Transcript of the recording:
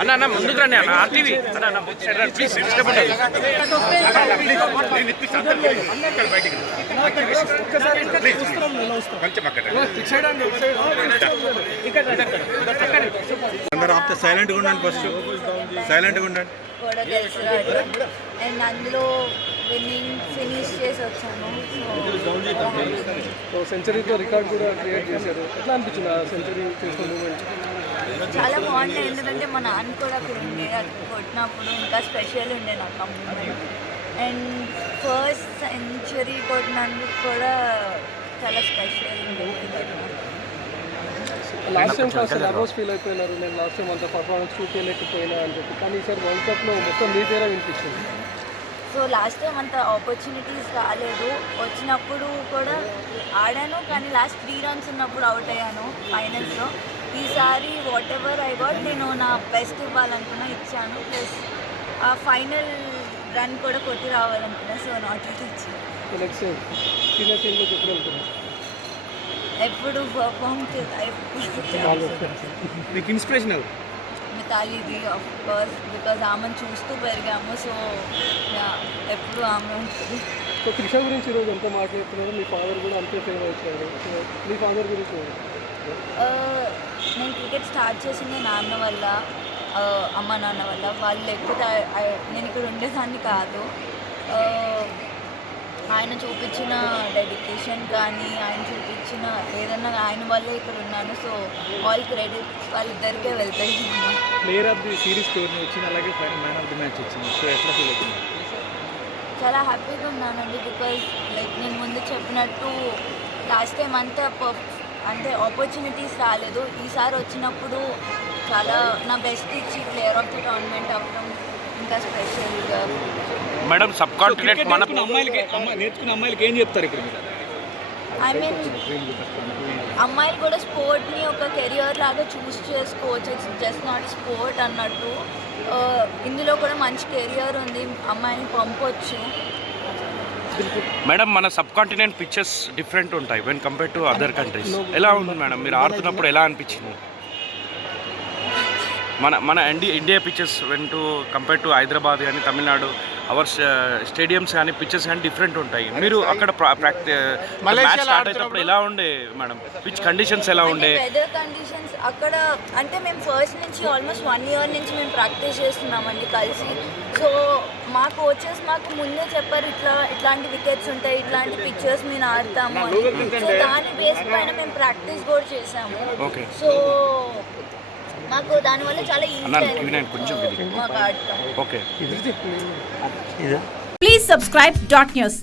అన్న అన్న ముందుకు రండి అన్న ఆర్టీవీ అన్న అన్న ప్లీజ్ అందరూ ఆప్తే సైలెంట్గా ఉండండి, ఫస్ట్ సైలెంట్గా ఉండండి. అండ్ అందులో విన్నింగ్ ఫినిష్ చేసి వచ్చాను. సో సెంచరీతో రికార్డ్ కూడా క్రియేట్ చేశారు. ఎట్లా అనిపించింది ఆ సెంచరీ చేసిన మూమెంట్? చాలా బాగుండే, ఎందుకంటే మా నాన్న కూడా అక్కడ ఉండే, అది కొట్టినప్పుడు ఇంకా స్పెషల్ ఉండే నాకు ఆ మూమెంట్. అండ్ ఫస్ట్ సెంచరీ కొట్టినందుకు కూడా చాలా స్పెషల్ ఉండే. లాస్ట్ టైం కాస్త నర్వస్ ఫీల్ అయిపోయినారు, నేను లాస్ట్ టైం అంత పర్ఫార్మెన్స్ చూపించలేకపోయినా అని చెప్పి, కానీ ఈసారి వరల్డ్ కప్లో మొత్తం మీ పేరే వినిపించింది. సో లాస్ట్ టైం అంత ఆపర్చునిటీస్ రాలేదు, వచ్చినప్పుడు కూడా ఆడాను, కానీ లాస్ట్ 3 runs ఉన్నప్పుడు అవుట్ అయ్యాను ఫైనల్స్లో. ఈసారి వాట్ ఎవర్ ఐ గాట్, నేను నా బెస్ట్ ఇవ్వాలనుకున్నా, ఇచ్చాను. ప్లస్ ఆ ఫైనల్ రన్ కూడా కొట్టి రావాలనుకున్నా, సో నాట్ అవుట్ ఇచ్చాను. నెక్స్ట్ సీనియర్ టీంలో ఎప్పుడు వెళ్తున్నారు? ఎప్పుడు పర్ఫామ్ మీకు ఇన్స్పిరేషన్ ఎవరు? మితాలీది ఆఫ్ కోర్స్, బికాజ్ ఆమెను చూస్తూ పెరిగాము. సో ఎప్పుడు ఆమె ఉంటుంది. సో త్రిష గురించి ఈరోజు ఎంత మాట్లాడుతున్నారు? మీ ఫాదర్ కూడా అంతే ఫేమస్ వచ్చారు. సో మీ ఫాదర్ గురించి నేను క్రికెట్ స్టార్ట్ చేసింది నాన్న వల్ల, అమ్మ నాన్న వల్ల. వాళ్ళు లేకపోతే నేను ఇక్కడ ఉండేదాన్ని కాదు. ఆయన చూపించిన డెడికేషన్ కానీ, ఆయన చూపించిన ఏదన్నా ఆయన వల్లే ఇక్కడ ఉన్నాను. సో ఆల్ క్రెడిట్ వాళ్ళిద్దరికే వెళ్తాయి. Player of the series tourney వచ్చింది, అలాగే final man of the match వచ్చింది. సో ఎట్లా ఫీల్ అవుతుంది? చాలా హ్యాపీగా ఉన్నానండి, బికాజ్ లైక్ నేను ముందు చెప్పినట్టు లాస్ట్ టైం అంతా అంటే ఆపర్చునిటీస్ రాలేదు. ఈసారి వచ్చినప్పుడు చాలా నా బెస్ట్ ఇచ్చి ప్లేయర్ ఆఫ్ ది టోర్నమెంట్ అవ్వడం ఇంకా స్పెషల్గా. మేడం సబ్ కాంటినెంట్ మన నేర్చుకున్న అమ్మాయిలకి ఏం చెప్తారు ఇక్కడ? ఐ మీన్ అమ్మాయిలు కూడా స్పోర్ట్ని ఒక కెరియర్ లాగా చూస్ చేసుకోవచ్చు, ఇట్స్ జస్ట్ నాట్ స్పోర్ట్ అన్నట్టు. ఇందులో కూడా మంచి కెరియర్ ఉంది, అమ్మాయిని పంపొచ్చు. మేడం మన సబ్ కాంటినెంట్ పిచ్చెస్ డిఫరెంట్ ఉంటాయి when compare to other countries. ఎలా ఉంది మేడం మీరు ఆడుతున్నప్పుడు, ఎలా అనిపించింది? మన India pitches when to compare to Hyderabad కానీ తమిళనాడు, అవర్ స్టేడియంస్ కానీ పిచ్చెస్ కానీ డిఫరెంట్ ఉంటాయి. మీరు అక్కడ మ్యాచ్ స్టార్ట్ అయినప్పుడు ఎలా ఉండే మేడం? పిచ్ కండిషన్స్ ఎలా ఉండే? వెదర్ కండిషన్స్ అక్కడ అంటే మేము ఫస్ట్ నుంచి ఆల్మోస్ట్ 1 year నుంచి మేము ప్రాక్టీస్ చేస్తున్నామండి కలిసి. సో మా కోచెస్ మాకు ముందే చెప్పారు, ఇట్లాంటి వికెట్స్ ఉంటాయి, ఇట్లాంటి పిక్చర్స్ మేము ఆడతాము అని. సో దాని బేస్ పైన మేము ప్రాక్టీస్ కూడా చేసాము. సో మాకు దానివల్ల చాలా ఈజీ అయింది మాకు ఆడతాం. ఓకే. Please subscribe .news.